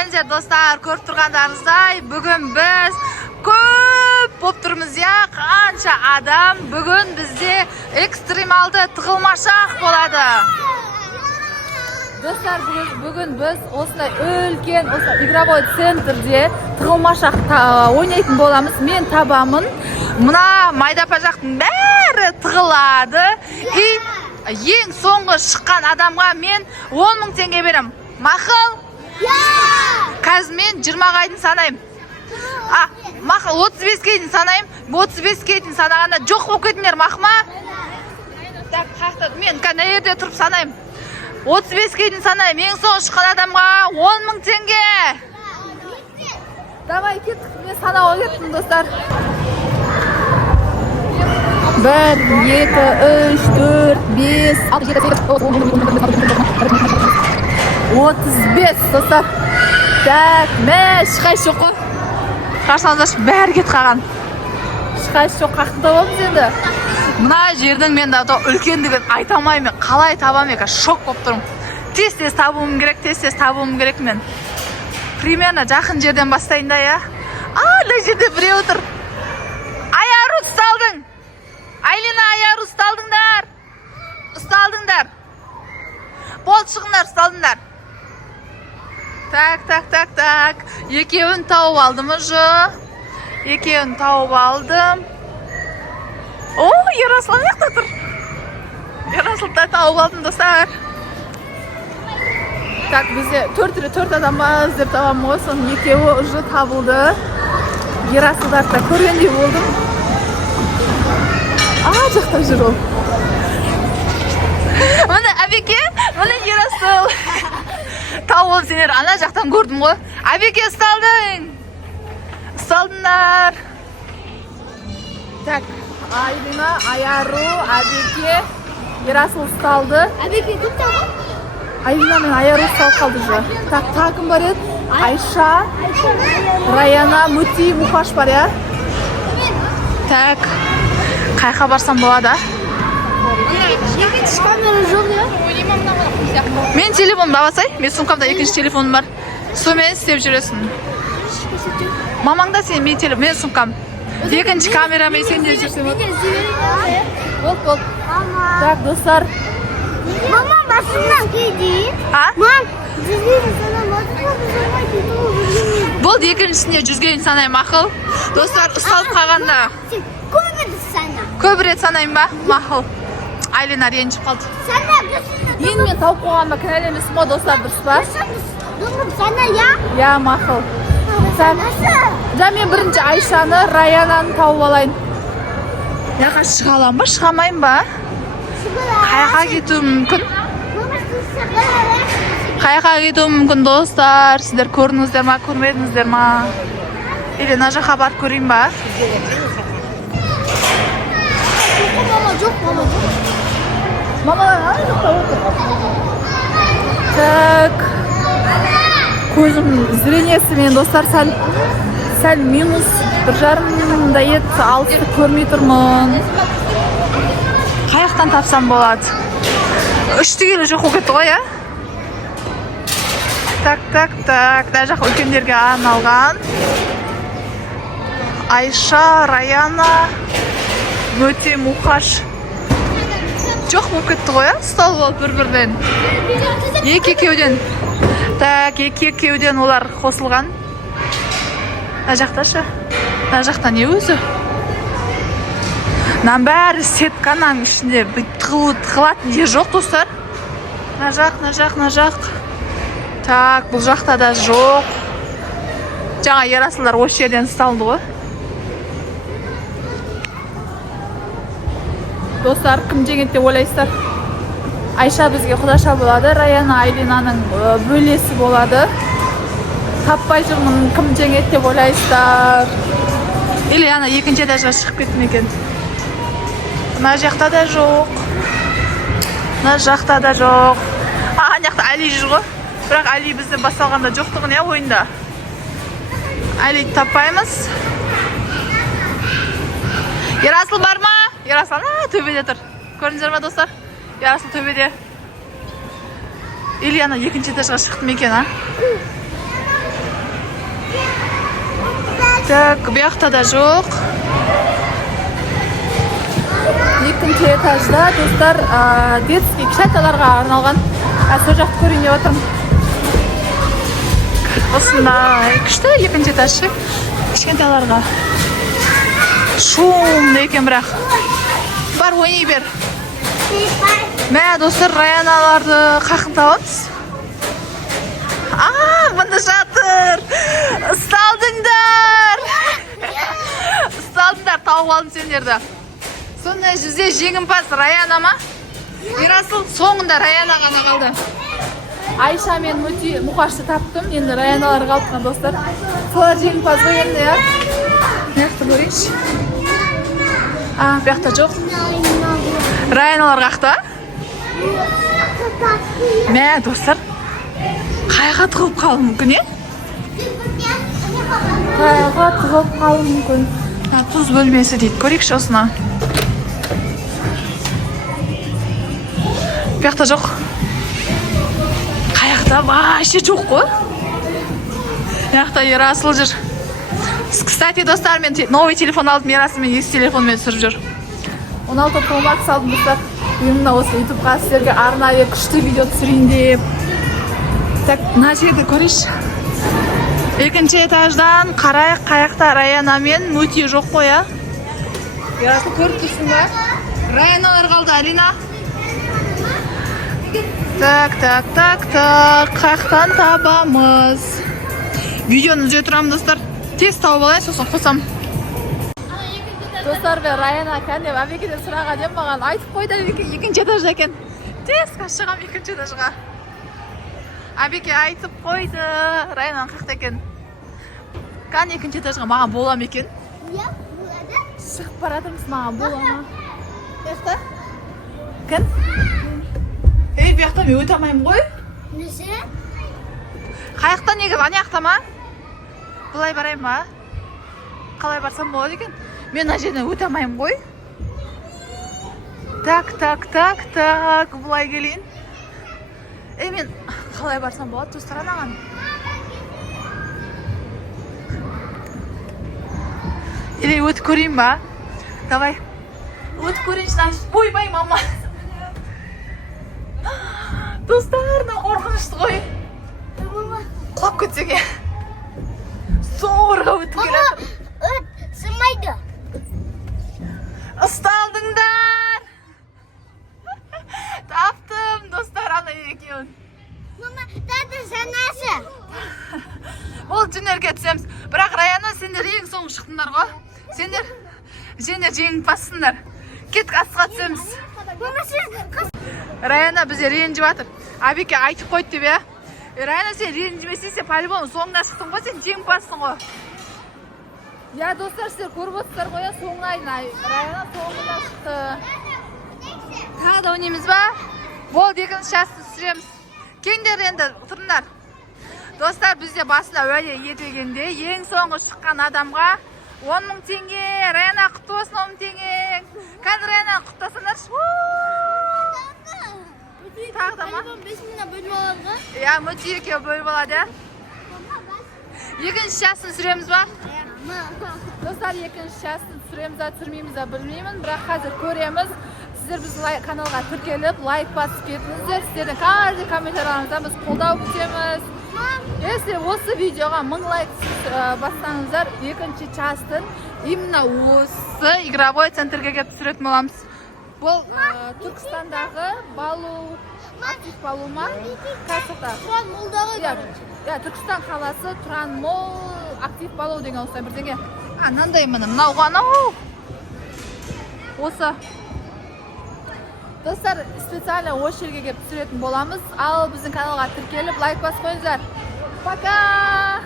келіңіздер достар, көріп тұрғандарыңыздай, бүгін біз көп болып тұрмыз, я, қанша адам. Бүгін бізде экстремалды тығылмашақ болады. Достар, бүгін біз осындай үлкен, игровой центрде тығылмашақ ойнайтын боламыз. Мен табамын. Мына майда-пажақтың бәрі тығылады. И ең соңғы шыққан адамға мен 10.000 теңге берем. Мақыл? Қазір мен 20-ға дейін санайым. Мақыл 35-ге дейін санайым. 35-ге дейін санағанда жоқ болып кетіңдер, мақма? Так, мен кәне ерде тұрып санайым. 35-ге дейін санайым. Ең соңғы шыққан адамға 10.000 теңге. Давай, кеттік. Мен санауға кеттім, достар. 1, 2, 3, 4, 5, 6, 7, 35, достар. Так, мә, шықай шоқы. Қарсаңыздаршы, бәрі кет қаған. Шықай шоқы қақтың табамыз енді. Мұна жердің мен да үлкендігін айтамаймен, қалай табам ека, шок болып тұрмын. Тез-тез табуым керек мен. Примерно жақын жерден бастайын да, я. Ана жерде біреу отыр. Аяру ұсталдың. Айлина, аяру ұсталдыңдар. Бол шығыңдар, ұсталдыңдар. Так. Екеуін тауып алдым ұжы. Екеуін тауып алдым. О, Ерасыл аяқта тұр. Ерасылда тауып алдым, достар. Так, бізде 4 адам бар деп табамын ғой, соның екеуі ұжы табылды. Ерасылдарды көргендей болдым. Жақта жүр ол. Міне әбеке, міне Ерасыл. Тауып сендер ана жақтан көрдім ғой. Әбеке, ұсталдыңдар. Так, Айлина, Аяру, әбеке, Ерасыл ұсталды. Әбеке, көп тағы? Айлина мен Аяру ұсталып қалды жы. Так, тағым бар еді. Айша, Раяна, Мүти, Мұқаш бар, я? Так, қайқа барсам болады? Екінші камера жоқ, я? Мен телефонымды абасай, мен сумкамда екінші телефоным бар. Сомен істеп жүресің. Мамаңда сен мен сумкам. Екінші камерамен сен де жүрсің. Бол. Так, достар. Мама, басымнан кейдейін. Мам, жүзгейін санам, басымнан кейдейін. Болды, екіншісінде жүзгейін санайым, мақыл. Достар, ұсталып қағанда. Көп рет санайым ба, мақыл. Айлина ренжіп қалды. Енді мен тауып қоғанға кінәлі емесім ғой, достар, дұрыс па? Сана, я? Я, мақыл. Да, мен бірінші Айшаны, Раянаны тауып алайын. Яқа шыға алам ба, шығамайым ба? Қайқа кетуім мүмкін? Қайқа кетуім мүмкін, достар? Сіздер көрдіңіздер ма, көрмедіңіздер ма? Или на жаққа барып көрейін ба? Мама, жоқта отыр. Так. Көзім зрениесі мен, достар, сәл минус 1,5 ет, алысты көрмей тұрмын. Қаяқтан тапсам болады? 3 келі жоқ болып кетті ғой, я? Так. Да жақ үлкендерге арналған. Айша, Раяна, Мүти, Мұқаш. Жоқ болып кетті ғой, я? Ұсталып алып бір-бірден. Екеуден. Так, екеуден олар қосылған. На жақташы. На жақта не өзі? Нан бәрі сетканың ішінде тығылатын жер жоқ, достар. На жақ. Так, бұл жақта да жоқ. Жаңа Ерасылдар осы жерден ұсталды ғой. Достар, кім жеңеді деп ойлайсыздар? Айша бізге құдаша болады, Раяна Айлинаның бөлесі болады. Таппай жүрмін, кім жеңеді деп ойлайсыздар? Или ана екінші этажға шығып кеттім екен. Мына жақта да жоқ. Ана жақта Али жүр ғой. Бірақ Али бізді басталғанда жоқтығын, я, ойында. Али таппаймыз. Ерасыл бар ма? Ерасыл, төбеде тұр. Көрдіңіздер ма, достар? Ерасыл төбеде. Или ана екінші этажға шықтым екен, Так, bu yoqda da жоқ. Екінші этажда достар детский кішкентайларға арналған. Сол жақты көрейін деп отырмын. Осындай күшті екінші этажы кішкентайларға. Шумды екен бірақ. Бар ойнай бер. Мә достар, Раяналарды қақын табамыз. Бұны жатыр. Ұсталдыңдар. Ұсталдыңдар, тауып алдым сендерді. Сондай жүзде жеңімпаз Раяна ма? Ерасыл соңында Раяна ғана қалды. Айша мен Мұқашты таптым. Енді Раяналар қалдыған достар. Солар жеңімпаз ғой енді, я. Маяқты көрейші. Бұяқта жоқ. Раяналар қақта? Мә, достар. Қайға тұғып қалу мүмкін, е? Қайға тұғып қалу мүмкін. Тұз бөлмесі дейді. Көрейікші осына. Бұяқта жоқ. Қаяқта вообще жоқ қой. Бұяқта Ерасыл жүр. Кстати, достар, мен новый телефон алдым, Ерасылмен ескі телефонмен түсіріп жүр. 16 Pro Max алдым, достар. Мына осы ютубқа сіздерге арнайы күшті видео түсірейін деп. Так, мына жерді көрейші. Екінші этаждан қарайық, қаяқта Раяна мен Мөти жоқ қой, а? Ерасыл көріп тұрсың ба? Раяналар қалды, Алина. Так, қаяқтан табамыз. Видеоны үзе тұрамын, достар. Тез тауып алайын, сосын қосам. Достар бе, Раяна екен деп, әбекеден сұраға деп маған айтып қойды, екінші этажда екен. Тез қашығам екінші этажға. Әбеке айтып қойды, Раянан қақта екен. Қан екінші этажға маған болам екен. Шығып баратырмыз, маған болама. Бұяқта? Кін? Бұяқта мен өте алмаймын ғой. Неше? Қаяқта негіз, анаяқта ма? Бұлай барайым ба? Қалай барсам болады екен? Мен мына жерден өте алмаймын ғой. Так, бұлай келейін. Мен қалай барсам болады, достар анаған. Или өтіп көрейін ба? Давай. Өтіп көрейінші, значит, ойбай, мама. Достар, қорқынышты ғой. Құлап көтсеге. Зорға өтіп келатыр. Өт, сымайды. Ұсталдыңдар. Таптым, достар, ана екеуін. Мама, тәді санасы. Ол жүнерге түсеміз. Бірақ Раяна, сендер ең соңғы шықтыңдар ғой. Сендер жеңімпазсыңдар. Кетік асыға түсеміз. Мама, сен қыз. Раяна бізде ренжіп жатыр. Әбеке айтып қойды деп, я. Раяна, сен ренжімесің, сен по-любому соңында шықтың ғой, сен жеңімпазсың ғой. Я, достар, сіздер көріп отырсыздар ғой, соңайын. Раяна соңында шықты. Тағы да ойнаймыз ба? Болды, екінші шасты түсіреміз. Кеңдер енді, тұрыңдар. Достар, бізде басында уәде етілгенде ең соңғы шыққан адамға 10.000 теңге. Раяна, құтты болсын 10.000 теңге. Қазір Раяна құттасыңдаршы. Тағы да ма? 5.000 бөліп алады. Я, Мөти екеуі бөліп алады. Екінші шасын сүреміз ба? Достар, екінші шасын сүреміз ба, түсірмейміз ба білмеймін. Бірақ қазір көреміз. Сіздер біздің каналға тіркеліп, лайк басып кетіңіздер. Сіздердің каждый комментарияларыңыздан біз қолдау күтеміз. Если осы видеоға 1000 лайк бассаңыздар, екінші частын именно осы игровой центрге келіп түсіретін боламыз. Бұл Түркістандағы Балу, Актив Балу ма? Қайсықта? Тұран молдағы Түркістан қаласы Тұран мол Актив Балу деген осылай бірдеңе. Нандай міне, мынау ғана. Осы. Достар, специально осы жерге келіп түсіретін боламыз. Ал біздің каналға тіркеліп, лайк басып қойыңыздар. Пока!